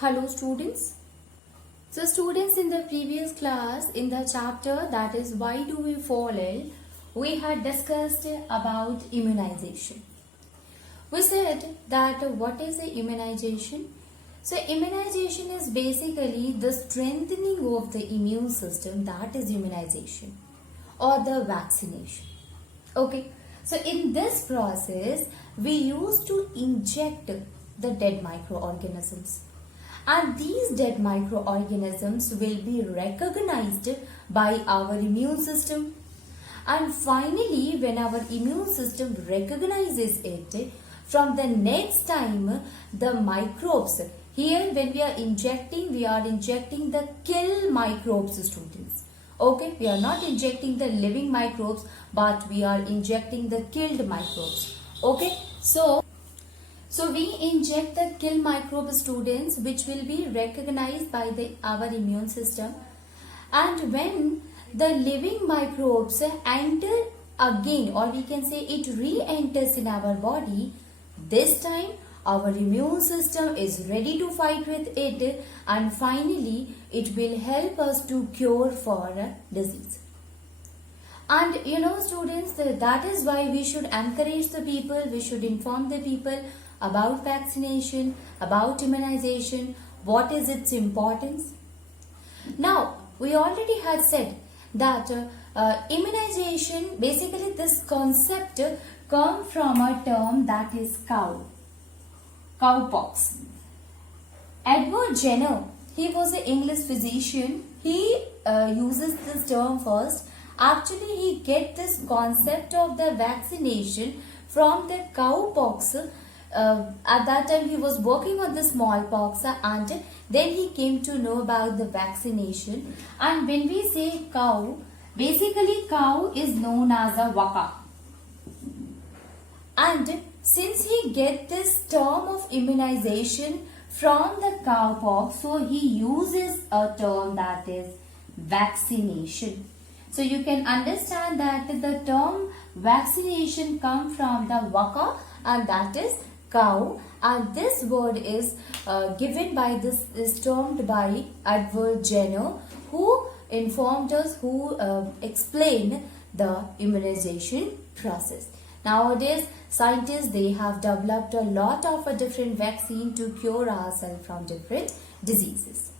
Hello students. So students, in the previous class, in the chapter that is why do we fall ill, we had discussed about immunization. We said that what is the immunization? So immunization is basically the strengthening of the immune system, that is immunization or the vaccination. Okay. So in this process, we used to inject the dead microorganisms. And these dead microorganisms will be recognized by our immune system. And finally, when our immune system recognizes it, from the next time, the microbes, here when we are injecting the kill microbes, students. Okay, we are not injecting the living microbes, but we are injecting the killed microbes. Okay, so we inject the kill microbe, students, which will be recognized by our immune system. And when the living microbes enter again, or we can say it re-enters in our body, this time our immune system is ready to fight with it, and finally it will help us to cure for a disease. And students, that is why we should encourage the people, we should inform the people about vaccination, about immunization, what is its importance. Now, we already had said that immunization, basically this concept comes from a term that is cowpox. Edward Jenner, he was an English physician. He uses this term first. Actually, he get this concept of the vaccination from the cowpox. At that time, he was working on the smallpox, and then he came to know about the vaccination. And when we say cow, basically cow is known as a waka. And since he get this term of immunization from the cowpox, so he uses a term that is vaccination. So you can understand that the term vaccination comes from the waka, and that is cow, and this word is given by is termed by Edward Jenner, who informed us, who explained the immunization process. Nowadays, scientists, they have developed a lot of a different vaccine to cure ourselves from different diseases.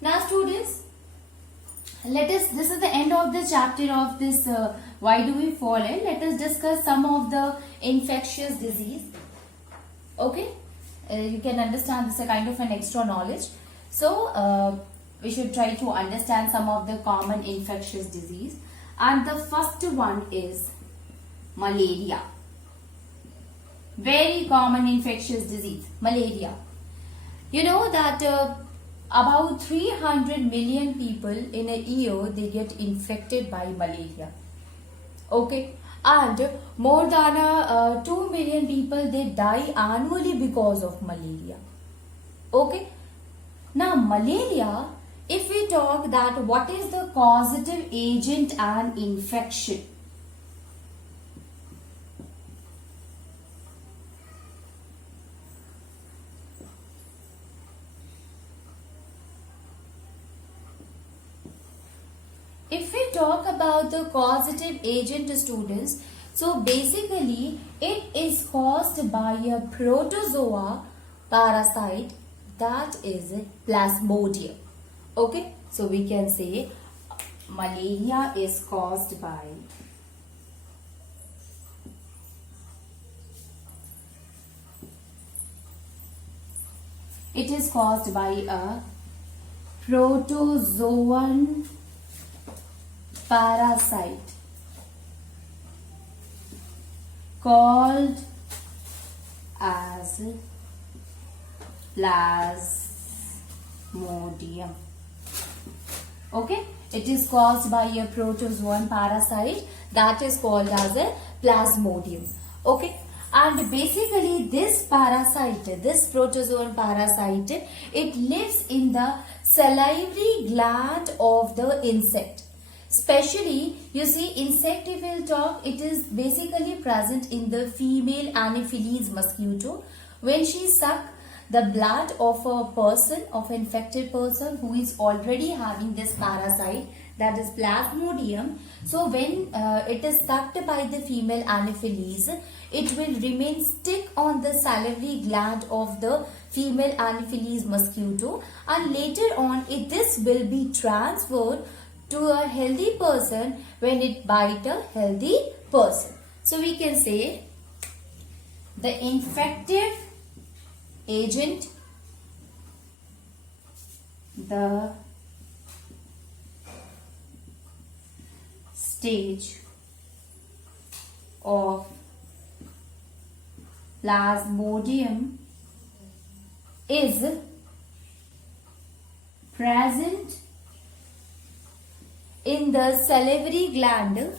Now students, this is the end of the chapter of this why do we fall ill. Let us discuss some of the infectious disease. Okay, you can understand this is a kind of an extra knowledge. So we should try to understand some of the common infectious disease. And the first one is malaria. Very common infectious disease, malaria. You know that about 300 million people in a year, they get infected by malaria. Okay, and more than 2 million people, they die annually because of malaria. Okay, now malaria, if we talk that what is the causative agent and infection? If we talk about the causative agent, students, so basically it is caused by a protozoa parasite, that is Plasmodium. Okay, so we can say malaria is caused by a protozoan parasite called as Plasmodium. Okay, it is caused by a protozoan parasite that is called as a Plasmodium. Okay, and basically this parasite, this protozoan parasite, it lives in the salivary gland of the insect. Especially, you see, insect, if we'll talk, it is basically present in the female Anopheles mosquito. When she sucks the blood of a person, of an infected person who is already having this parasite, that is Plasmodium. So when it is sucked by the female Anopheles, it will remain stick on the salivary gland of the female Anopheles mosquito, and later on this will be transferred to a healthy person when it bites a healthy person. So we can say the infective agent, the stage of Plasmodium is present in the salivary gland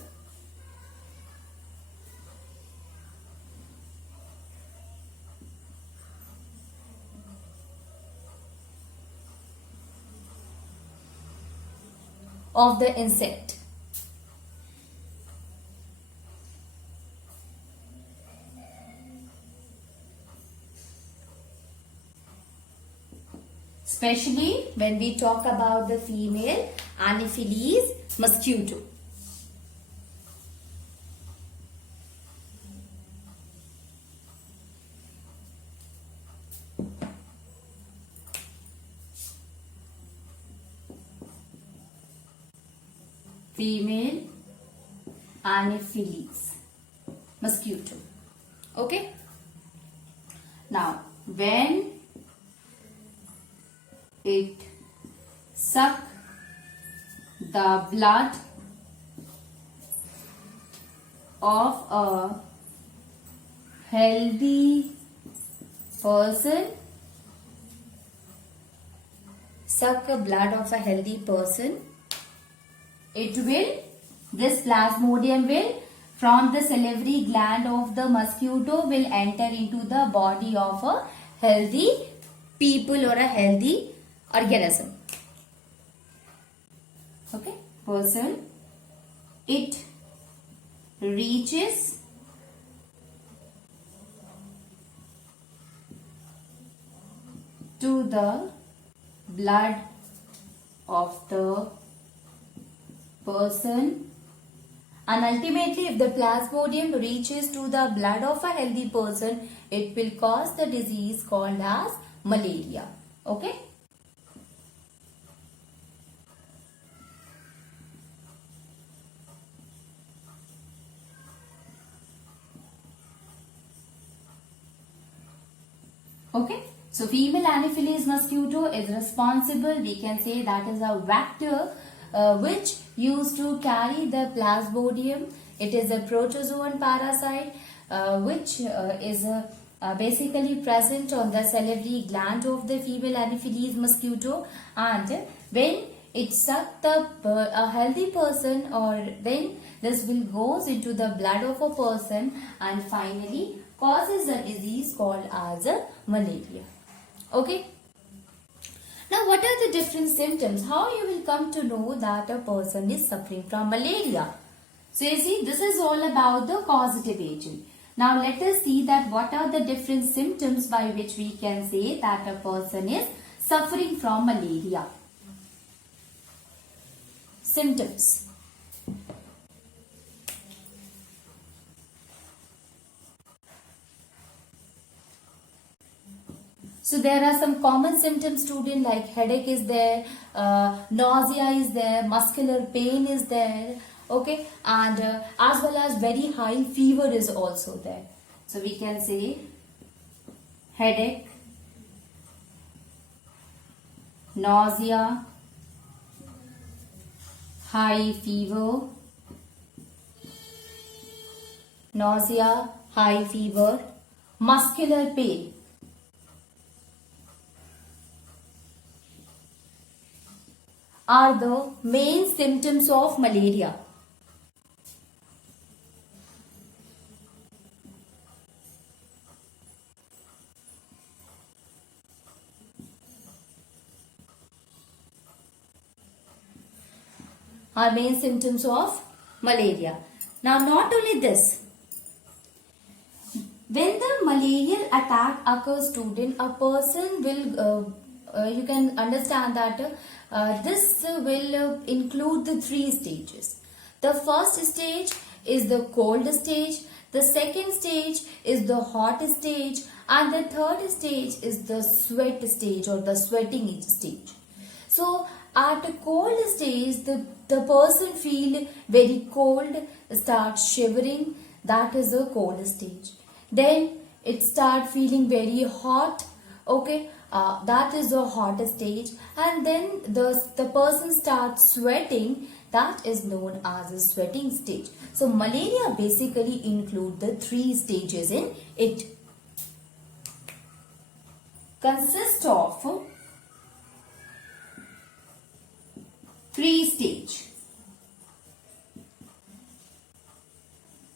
of the insect. Especially when we talk about the female Anopheles mosquito. Female Anopheles mosquito. Okay. Now, when it suck the blood of a healthy person, suck the blood of a healthy person, this Plasmodium will, from the salivary gland of the mosquito, will enter into the body of a healthy people or a healthy organism. Okay, person. It reaches to the blood of the person, and ultimately if the Plasmodium reaches to the blood of a healthy person, it will cause the disease called as malaria. Okay. Okay. So female Anopheles mosquito is responsible, we can say that is a vector which used to carry the Plasmodium. It is a protozoan parasite which is basically present on the salivary gland of the female Anopheles mosquito, and when it sucks a healthy person, or when this will goes into the blood of a person and finally causes a disease called as a malaria. Okay. Now, what are the different symptoms? How you will come to know that a person is suffering from malaria? So, you see, this is all about the causative agent. Now, let us see that what are the different symptoms by which we can say that a person is suffering from malaria. Symptoms. So there are some common symptoms, student, like headache is there, nausea is there, muscular pain is there, okay, and as well as very high fever is also there. So we can say headache, nausea, high fever, nausea, high fever, muscular pain. Are the main symptoms of malaria. Are main symptoms of malaria. Now, not only this, when the malarial attack occurs, student, a person will, you can understand that this will include the three stages. The first stage is the cold stage, the second stage is the hot stage, and the third stage is the sweat stage or the sweating stage. So at a cold stage, the person feel very cold, start shivering, that is a cold stage. Then it start feeling very hot, okay, that is a hot stage. And then the person starts sweating, that is known as a sweating stage. So malaria basically include the three stages in it. Consists of three stage.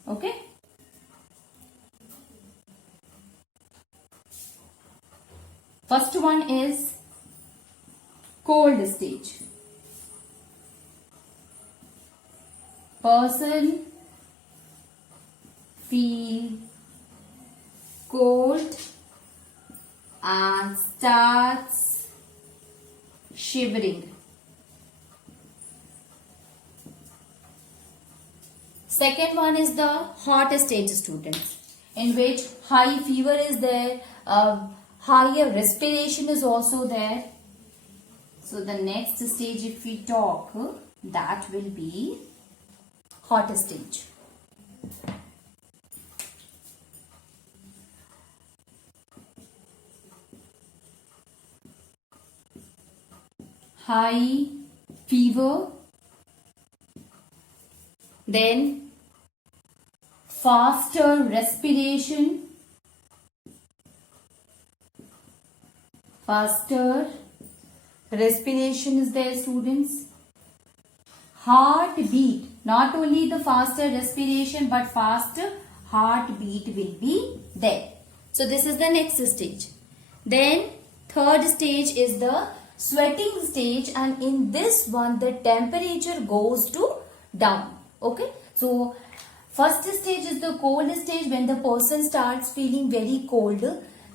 Okay. First one is cold stage. Person feel cold and starts shivering. Second one is the hot stage, students, in which high fever is there, higher respiration is also there. So the next stage, if we talk, that will be hot stage. High fever, then faster respiration, is there, students. Heartbeat, not only the faster respiration but faster heartbeat will be there. So this is the next stage. Then third stage is the sweating stage, and in this one the temperature goes to down. Okay, so first stage is the cold stage, when the person starts feeling very cold.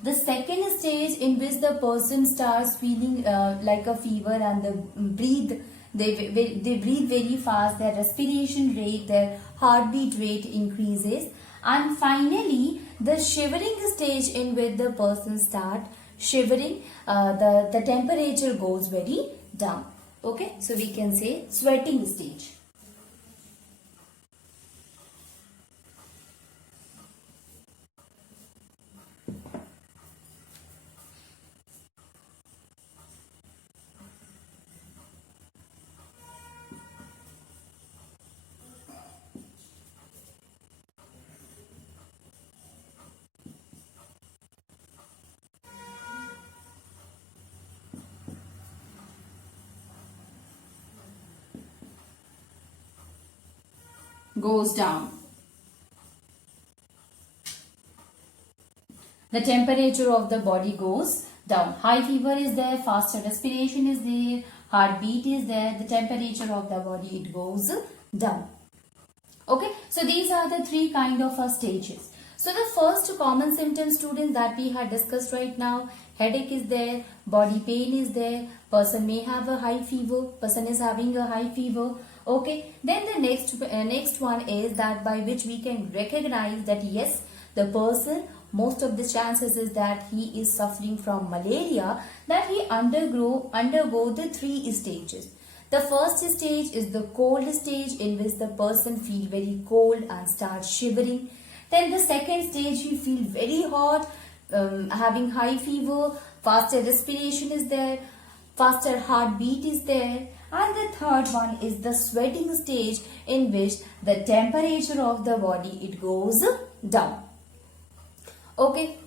The second stage, in which the person starts feeling like a fever, and they breathe very fast, their respiration rate, their heartbeat rate increases. And finally the shivering stage, in which the person start shivering, the temperature goes very down. Okay, so we can say sweating stage. Goes down. The temperature of the body goes down. High fever is there, faster respiration is there, heartbeat is there, the temperature of the body, it goes down. Okay, so these are the three kind of stages. So the first common symptoms, students, that we had discussed right now, headache is there, body pain is there, person may have a high fever, person is having a high fever. Okay, then the next one is that by which we can recognize that yes, the person, most of the chances is that he is suffering from malaria, that he undergo the three stages. The first stage is the cold stage, in which the person feel very cold and start shivering. Then the second stage, he feel very hot, having high fever, faster respiration is there, faster heartbeat is there. And the third one is the sweating stage, in which the temperature of the body, it goes down. Okay.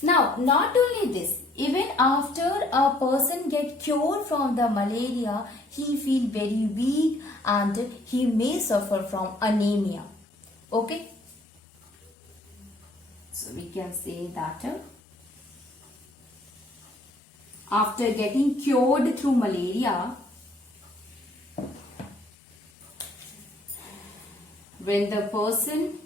Now, not only this, even after a person get cured from the malaria, he feel very weak and he may suffer from anemia. Okay. So we can say that after getting cured through malaria, when the person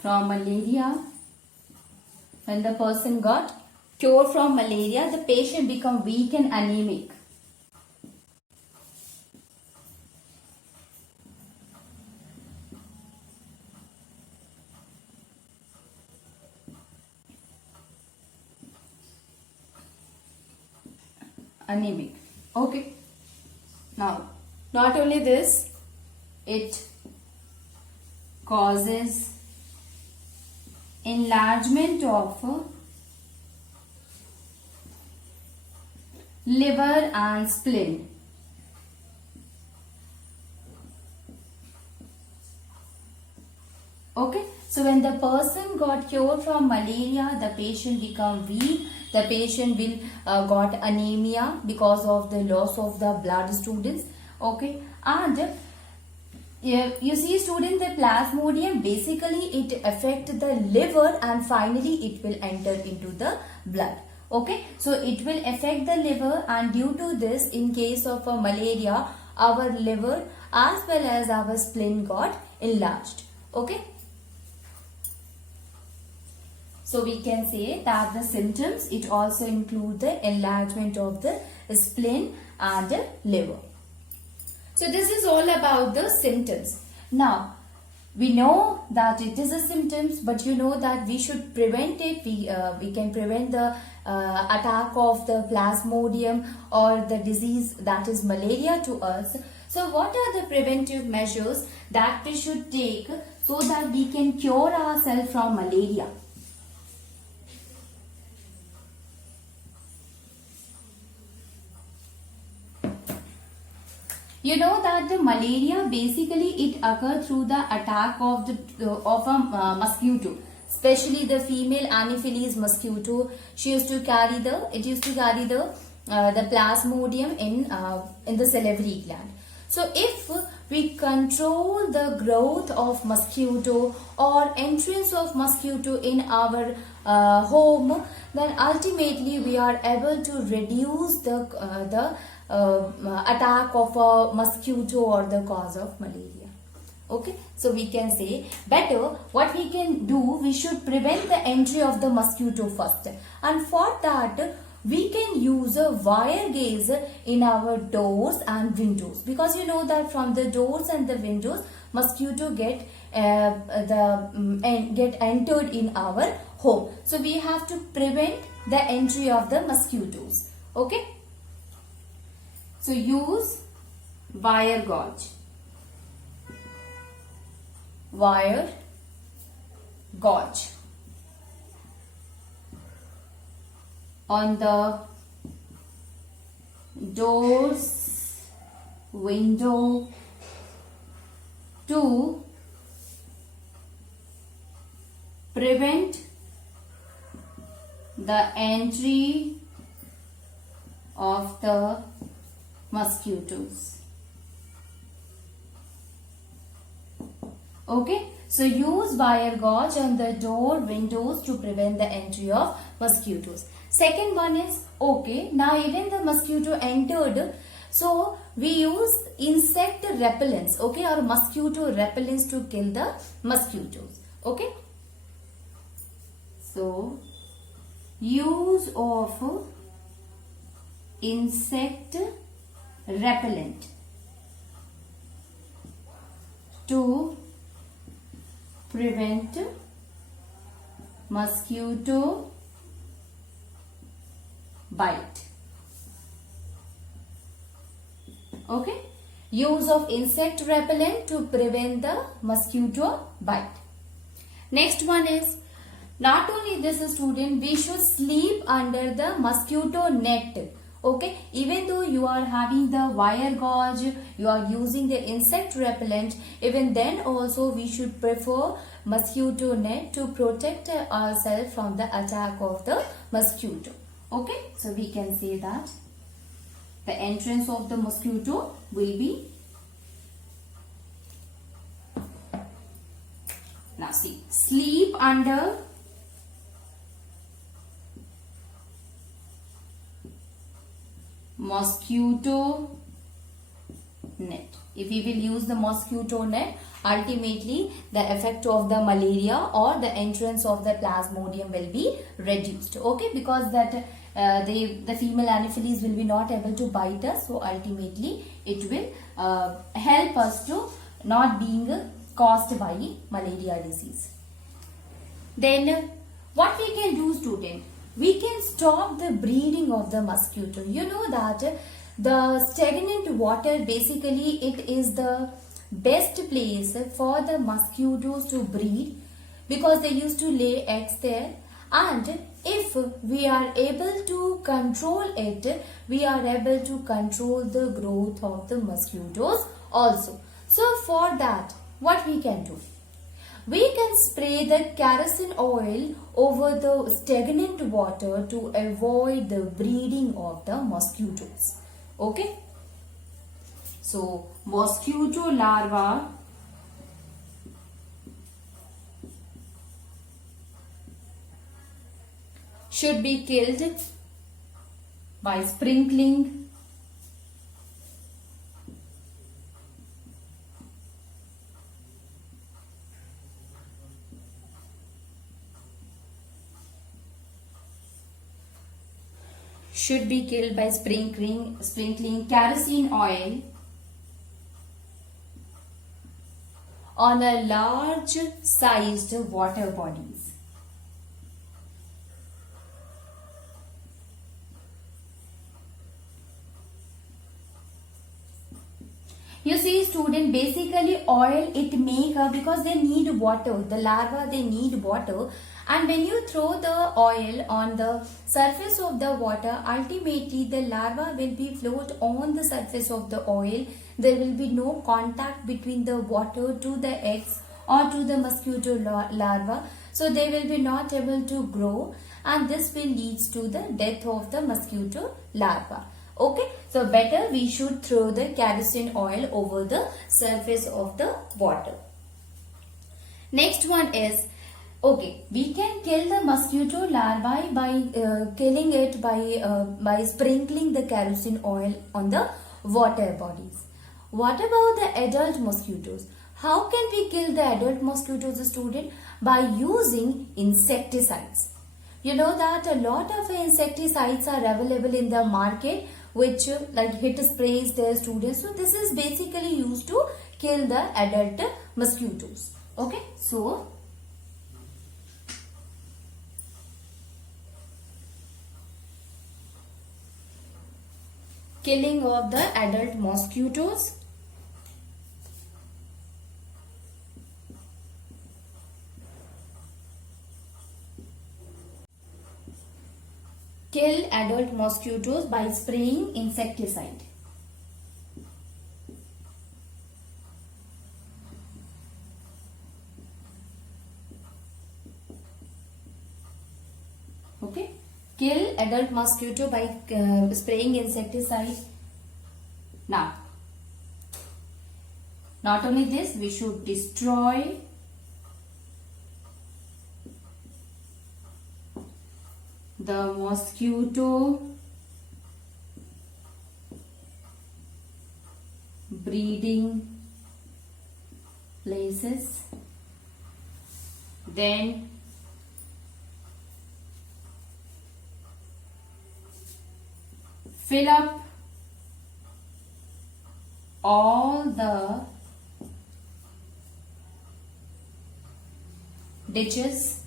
from malaria, when the person got cure from malaria, the patient become weak and anemic. Anemic. Okay. Now, not only this, it causes enlargement of liver and spleen. Okay, so when the person got cure from malaria, the patient become weak. The patient will got anemia because of the loss of the blood, students. Okay, and you see, students, the plasmodium basically it affect the liver and finally it will enter into the blood. Okay, so it will affect the liver, and due to this, in case of malaria, our liver as well as our spleen got enlarged. Okay. So we can say that the symptoms, it also include the enlargement of the spleen and the liver. So this is all about the symptoms. Now, we know that it is a symptoms, but you know that we should prevent it. We can prevent the attack of the plasmodium or the disease that is malaria to us. So what are the preventive measures that we should take so that we can cure ourselves from malaria? You know that the malaria basically it occurs through the attack of a mosquito, especially the female Anopheles mosquito. It used to carry the plasmodium in the salivary gland. So if we control the growth of mosquito or entrance of mosquito in our home, then ultimately we are able to reduce the attack of a mosquito or the cause of malaria. Okay, so we can say better what we can do, we should prevent the entry of the mosquito first, and for that we can use a wire gauze in our doors and windows, because you know that from the doors and the windows mosquito get entered in our home. So we have to prevent the entry of the mosquitoes. Okay. So use wire gauze. Wire gauze on the doors, window to prevent the entry of the mosquitoes. Okay, so use wire gauze on the door, windows to prevent the entry of mosquitoes. Second one is, okay, now even the mosquito entered, so we use insect repellents, okay, or mosquito repellents to kill the mosquitoes. Okay, so use of insect repellent to prevent mosquito bite. Okay, use of insect repellent to prevent the mosquito bite. Next one is, not only this, student, we should sleep under the mosquito net. Okay, even though you are having the wire gauze, you are using the insect repellent, even then also we should prefer mosquito net to protect ourselves from the attack of the mosquito. Okay, so we can say that the entrance of the mosquito will be, now see, sleep under mosquito net. If we will use the mosquito net, ultimately the effect of the malaria or the entrance of the plasmodium will be reduced. Okay, because that the female anopheles will be not able to bite us, so ultimately it will help us to not being caused by malaria disease. Then what we can do, student? We can stop the breeding of the mosquito. You know that the stagnant water, basically it is the best place for the mosquitoes to breed because they used to lay eggs there, and if we are able to control it, we are able to control the growth of the mosquitoes also. So for that, what we can do? We can spray the kerosene oil over the stagnant water to avoid the breeding of the mosquitoes. Okay. So mosquito larva should be killed by sprinkling kerosene oil on a large sized water bodies. You see, student, basically oil it make because they need water. The larva, they need water, and when you throw the oil on the surface of the water, ultimately the larva will be float on the surface of the oil. There will be no contact between the water to the eggs or to the mosquito larva, so they will be not able to grow, and this will leads to the death of the mosquito larva. Okay, so better we should throw the kerosene oil over the surface of the water. Next one is, okay, we can kill the mosquito larvae by killing it by sprinkling the kerosene oil on the water bodies. What about the adult mosquitoes? How can we kill the adult mosquitoes, student? By using insecticides. You know that a lot of insecticides are available in the market, which like hit sprays their students. So this is basically used to kill the adult mosquitoes. Okay, so killing of the adult mosquitoes. Kill adult mosquitoes by spraying insecticide. Okay, kill adult mosquito by spraying insecticide. Now, not only this, we should destroy the mosquito breeding places. Then fill up all the ditches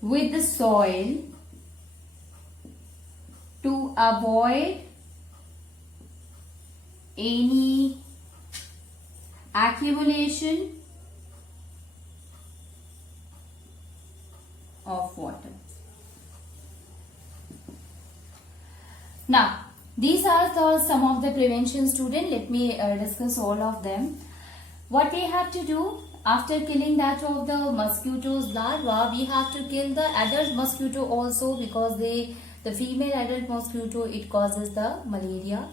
with the soil to avoid any accumulation of water. Now, these are some of the prevention, student. Let me discuss all of them. What we have to do after killing that of the mosquitoes larva, we have to kill the adult mosquito also, because the female adult mosquito, it causes the malaria.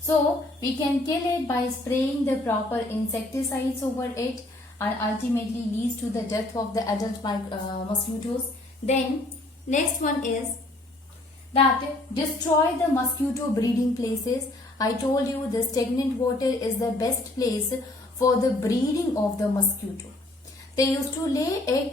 So we can kill it by spraying the proper insecticides over it, and ultimately leads to the death of the adult mosquitoes. Then next one is that destroy the mosquito breeding places. I told you the stagnant water is the best place for the breeding of the mosquito. They used to lay egg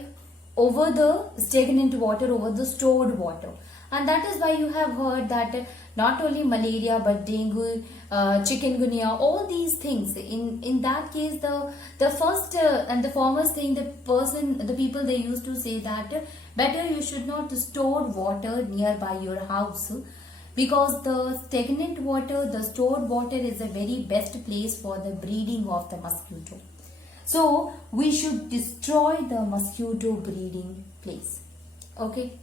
over the stagnant water, over the stored water. And that is why you have heard that not only malaria but dengue, chikungunya, all these things. In that case, the first and the foremost thing, the people they used to say that better you should not store water nearby your house, because the stagnant water, the stored water is the very best place for the breeding of the mosquito. So we should destroy the mosquito breeding place. Okay.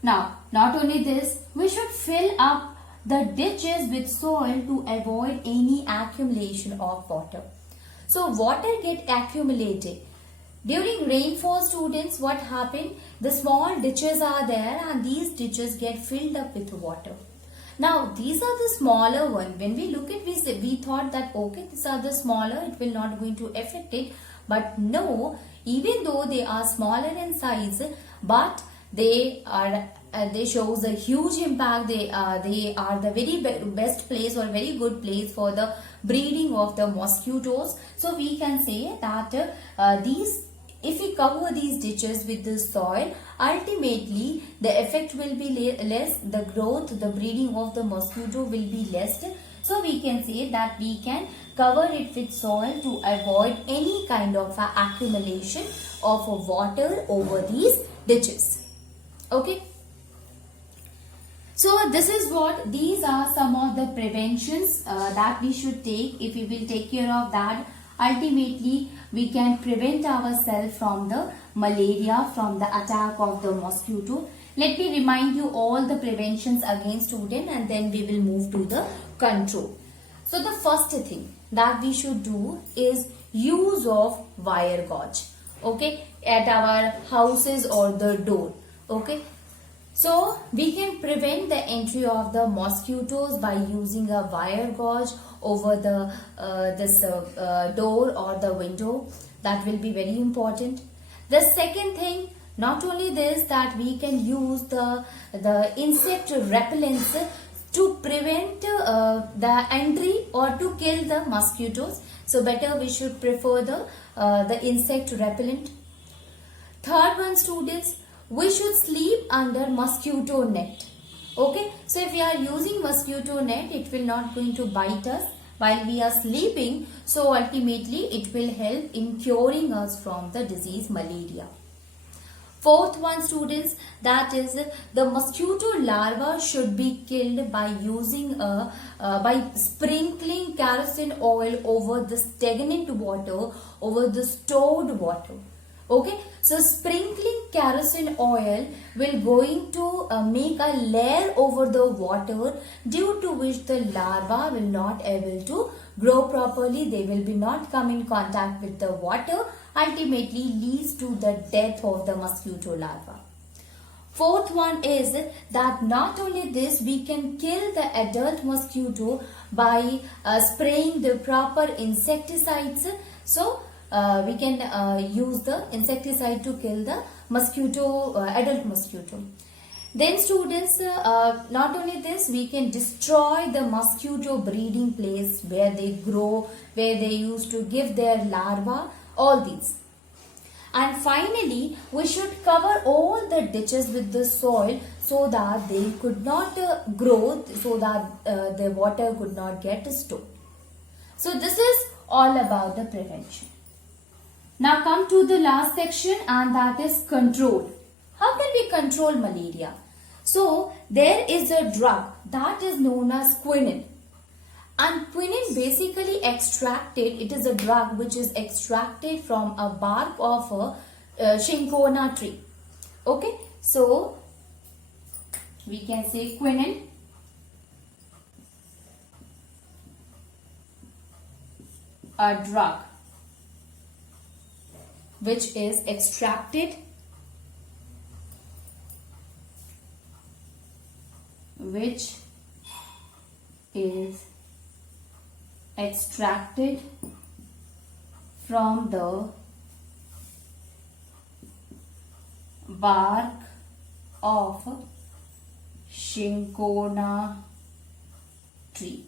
Now, not only this, we should fill up the ditches with soil to avoid any accumulation of water. So, water get accumulated. During rainfall, students, what happened? The small ditches are there and these ditches get filled up with water. Now, these are the smaller one. When we look at this, we thought that, okay, these are the smaller, it will not going to affect it. But no, even though they are smaller in size, but they shows a huge impact. They are the very best place or very good place for the breeding of the mosquitoes. So we can say that if we cover these ditches with the soil, ultimately the effect will be less, the growth, the breeding of the mosquito will be less. So we can say that we can cover it with soil to avoid any kind of accumulation of water over these ditches. Okay. So these are some of the preventions that we should take. If we will take care of that, ultimately we can prevent ourselves from the malaria, from the attack of the mosquito. Let me remind you all the preventions again, student, and then we will move to the control. So the first thing that we should do is use of wire gauze, okay, at our houses or the door. Okay, so we can prevent the entry of the mosquitoes by using a wire gauze over the door or the window. That will be very important. The second thing, not only this, that we can use the insect repellents to prevent the entry or to kill the mosquitoes. So better we should prefer the insect repellent. Third one, students, we should sleep under mosquito net. Okay, so if we are using mosquito net, it will not going to bite us while we are sleeping. So ultimately it will help in curing us from the disease malaria. Fourth one, students, that is the mosquito larva should be killed by using by sprinkling kerosene oil over the stagnant water, over the stored water. Okay, so sprinkling kerosene oil will going to make a layer over the water, due to which the larva will not able to grow properly. They will be not come in contact with the water, ultimately leads to the death of the mosquito larva. Fourth one is that not only this, we can kill the adult mosquito by spraying the proper insecticides. So we can use the insecticide to kill the mosquito, adult mosquito. Then students, not only this, we can destroy the mosquito breeding place where they grow, where they used to give their larva, all these. And finally, we should cover all the ditches with the soil so that they could not grow, so that the water could not get stored. So this is all about the prevention. Now come to the last section, and that is control. How can we control malaria? So there is a drug that is known as quinine. And quinine basically extracted, it is a drug which is extracted from a bark of a cinchona tree. Okay, so we can say quinine. A drug which is extracted from the bark of cinchona tree.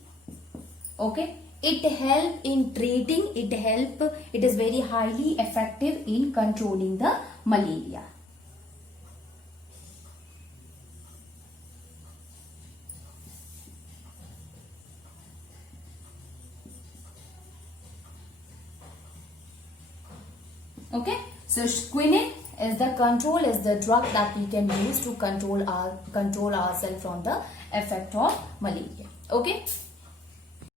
Okay, it help in treating, it is very highly effective in controlling the malaria. Okay, so quinine is the drug that we can use to control ourselves from the effect of malaria. Okay.